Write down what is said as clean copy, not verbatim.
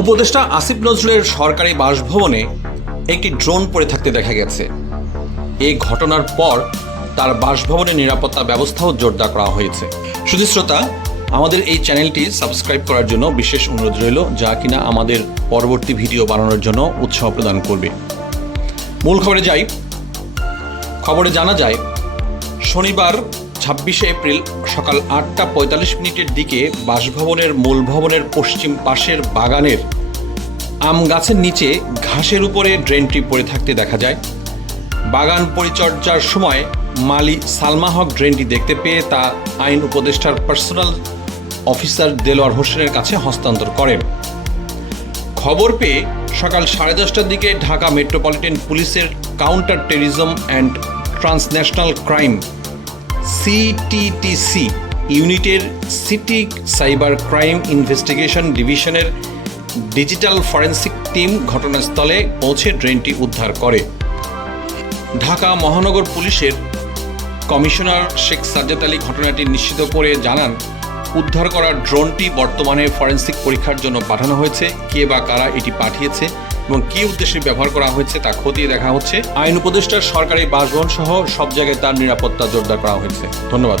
উপদেষ্টা আসিফ নজরুলের সরকারি বাসভবনে একটি ড্রোন পড়ে থাকতে দেখা গেছে। এই ঘটনার পর তার বাসভবনের নিরাপত্তা ব্যবস্থাও জোরদার করা হয়েছে। শুধু শ্রোতা, আমাদের এই চ্যানেলটি সাবস্ক্রাইব করার জন্য বিশেষ অনুরোধ রইল, যা কিনা আমাদের পরবর্তী ভিডিও বানানোর জন্য উৎসাহ প্রদান করবে। মূল খবরে যাই। খবরে জানা যায়, শনিবার 26শে এপ্রিল সকাল 8:45 দিকে বাসভবনের মূল ভবনের পশ্চিম পাশের বাগানের আম গাছের নিচে ঘাসের উপরে ড্রেনটি পড়ে থাকতে দেখা যায়। বাগান পরিচর্যার সময় মালি সালমা হক ড্রেনটি দেখতে পেয়ে তা আইন উপদেষ্টার পার্সোনাল অফিসার দেলোয়ার হোসেনের কাছে হস্তান্তর করেন। খবর পেয়ে সকাল 10:30টার দিকে ঢাকা মেট্রোপলিটন পুলিশের counter terrorism and transnational crime CTTC ইউনিটের সিটি সাইবার ক্রাইম ইনভেস্টিগেশন ডিভিশনের ডিজিটাল ফরেনসিক টিম ঘটনাস্থলে পৌঁছে ড্রেনটি উদ্ধার করে। ঢাকা মহানগর পুলিশের কমিশনার শেখ সাজ্জাদ আলী ঘটনাটি নিশ্চিত করে জানান, উদ্ধার করা ড্রোনটি বর্তমানে ফরেনসিক পরীক্ষার জন্য পাঠানো হয়েছে। কে বা কারা এটি পাঠিয়েছে এবং কী উদ্দেশ্যে ব্যবহার করা হয়েছে তা খতিয়ে দেখা হচ্ছে। আইন উপদেষ্টার সরকারি বাসভবন সহ সব জায়গায় তার নিরাপত্তা জোরদার করা হয়েছে। ধন্যবাদ।